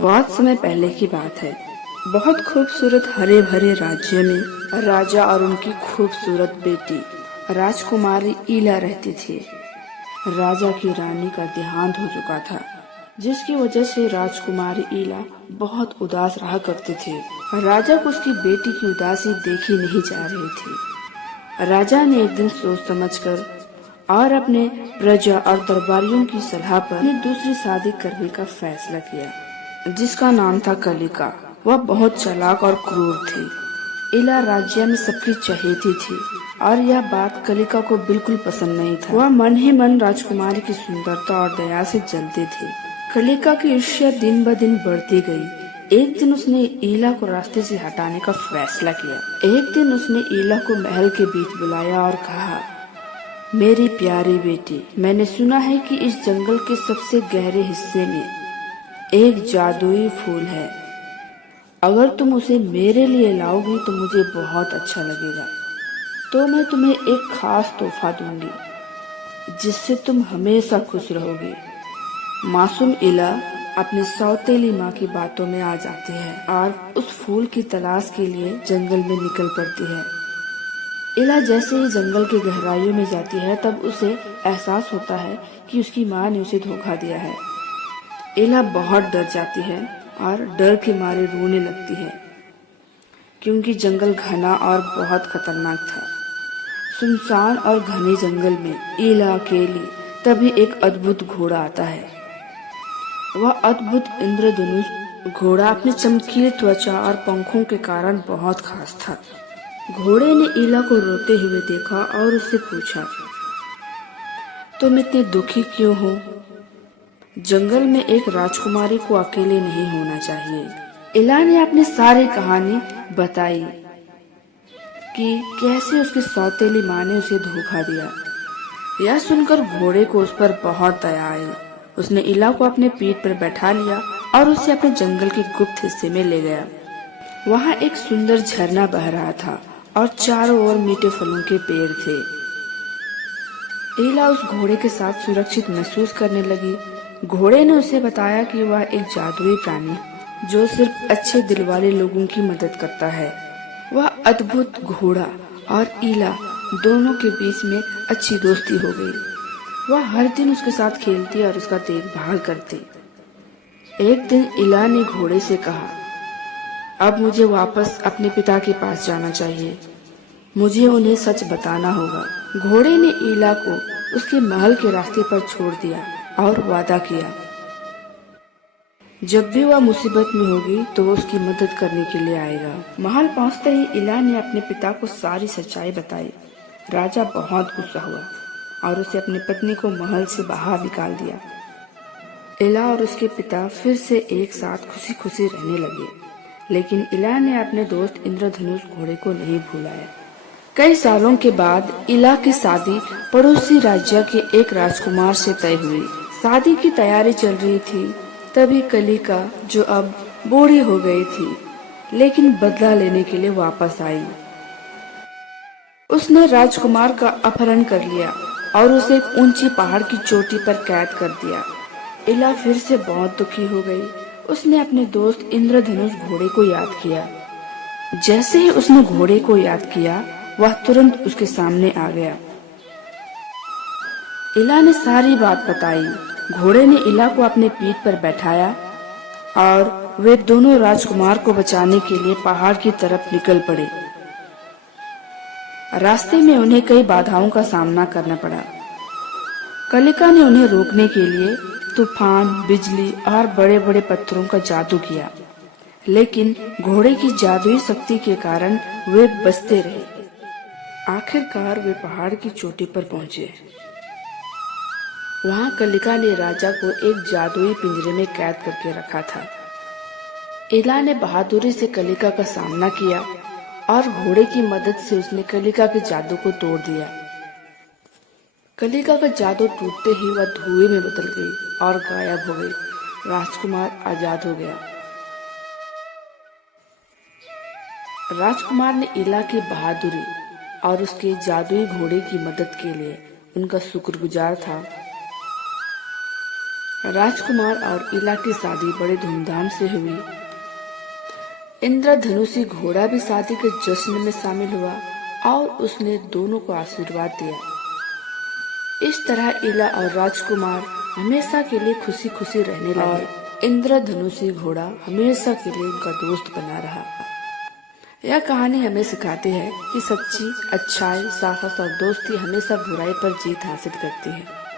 बहुत समय पहले की बात है। बहुत खूबसूरत हरे भरे राज्य में राजा और उनकी खूबसूरत बेटी राजकुमारी ईला रहती थी। राजा की रानी का देहांत हो चुका था, जिसकी वजह से राजकुमारी ईला बहुत उदास रहा करती थी। राजा को उसकी बेटी की उदासी देखी नहीं जा रही थी। राजा ने एक दिन सोच समझकर और अपने प्रजा और दरबारियों की सलाह पर अपनी दूसरी शादी करने का फैसला किया, जिसका नाम था कलिका। वह बहुत चालाक और क्रूर थी। इला राज्य में सबकी चहेती थी और यह बात कलिका को बिल्कुल पसंद नहीं था। वह मन ही मन राजकुमारी की सुंदरता और दया से जलती थी। कलिका की ईर्ष्या दिन ब दिन बढ़ती गई। एक दिन उसने ईला को रास्ते से हटाने का फैसला किया। एक दिन उसने ईला को महल के बीच बुलाया और कहा, मेरी प्यारी बेटी, मैंने सुना है कि इस जंगल के सबसे गहरे हिस्से में एक जादुई फूल है। अगर तुम उसे मेरे लिए लाओगी तो मुझे बहुत अच्छा लगेगा। तो मैं तुम्हें एक खास तोहफा दूंगी, जिससे तुम हमेशा खुश रहोगी। मासूम इला अपनी सौतेली माँ की बातों में आ जाती है और उस फूल की तलाश के लिए जंगल में निकल पड़ती है। इला जैसे ही जंगल की गहराइयों में जाती है, तब उसे एहसास होता है कि उसकी माँ ने उसे धोखा दिया है। इला बहुत डर जाती है और डर के मारे रोने लगती है, क्योंकि जंगल घना और बहुत खतरनाक था। सुनसान और घने जंगल में इला अकेली। तभी एक अद्भुत घोड़ा आता है। वह अद्भुत इंद्रधनुष घोड़ा अपनी चमकीली त्वचा और पंखों के कारण बहुत खास था। घोड़े ने इला को रोते हुए देखा और उससे पूछा, तुम इतनी दुखी क्यों हो? जंगल में एक राजकुमारी को अकेले नहीं होना चाहिए। इला ने अपनी सारी कहानी बताई कि कैसे उसकी सौतेली माँ ने उसे धोखा दिया। यह सुनकर घोड़े को उस पर बहुत दया आई। उसने इला को अपने पीठ पर बैठा लिया और उसे अपने जंगल के गुप्त हिस्से में ले गया। वहाँ एक सुंदर झरना बह रहा था और चारों ओर मीठे फलों के पेड़ थे। इला उस घोड़े के साथ सुरक्षित महसूस करने लगी। घोड़े ने उसे बताया कि वह एक जादुई प्राणी जो सिर्फ अच्छे दिल वाले लोगों की मदद करता है। वह अद्भुत घोड़ा और इला दोनों के बीच में अच्छी दोस्ती हो गई। वह हर दिन उसके साथ खेलती और उसका देखभाल करती। एक दिन इला ने घोड़े से कहा, अब मुझे वापस अपने पिता के पास जाना चाहिए। मुझे उन्हें सच बताना होगा। घोड़े ने इला को उसके महल के रास्ते पर छोड़ दिया और वादा किया, जब भी वह मुसीबत में होगी तो वो उसकी मदद करने के लिए आएगा। महल पहुंचते ही इला ने अपने पिता को सारी सच्चाई बताई। राजा बहुत गुस्सा हुआ और उसे अपनी पत्नी को महल से बाहर निकाल दिया। इला और उसके पिता फिर से एक साथ खुशी खुशी रहने लगे, लेकिन इला ने अपने दोस्त इंद्रधनुष घोड़े को नहीं भुलाया। कई सालों के बाद इला की शादी पड़ोसी राज्य के एक राजकुमार से तय हुई। शादी की तैयारी चल रही थी, तभी कलिका, जो अब बूढ़ी हो गई थी लेकिन बदला लेने के लिए वापस आई। उसने राजकुमार का अपहरण कर लिया और उसे एक ऊंची पहाड़ की चोटी पर कैद कर दिया। इला फिर से बहुत दुखी हो गई। उसने अपने दोस्त इंद्रधनुष घोड़े को याद किया। जैसे ही उसने घोड़े को याद किया, वह तुरंत उसके सामने आ गया। इला ने सारी बात बताई। घोड़े ने इला को अपने पीठ पर बैठाया और वे दोनों राजकुमार को बचाने के लिए पहाड़ की तरफ निकल पड़े। रास्ते में उन्हें कई बाधाओं का सामना करना पड़ा। कलिका ने उन्हें रोकने के लिए तूफान, बिजली और बड़े बड़े पत्थरों का जादू किया, लेकिन घोड़े की जादुई शक्ति के कारण वे बचते रहे। आखिरकार वे पहाड़ की चोटी पर पहुंचे। वहां कलिका ने राजा को एक जादुई पिंजरे में कैद करके रखा था। इला ने बहादुरी से कलिका का सामना किया और घोड़े की मदद से उसने कलिका के जादू को तोड़ दिया। कलिका का जादू टूटते ही वह धुएं में बदल गई और गायब हो गई। राजकुमार आजाद हो गया। राजकुमार ने इला की बहादुरी और उसके जादुई घोड़े की मदद के लिए उनका शुक्रगुजार था। राजकुमार और इला की शादी बड़े धूमधाम से हुई। इंद्रधनुषी घोड़ा भी शादी के जश्न में शामिल हुआ और उसने दोनों को आशीर्वाद दिया। इस तरह इला और राजकुमार हमेशा के लिए खुशी खुशी रहने लगे और इंद्रधनुषी घोड़ा हमेशा के लिए उनका दोस्त बना रहा। यह कहानी हमें सिखाती है कि सच्ची अच्छाई, साहस और दोस्ती हमेशा बुराई पर जीत हासिल करती है।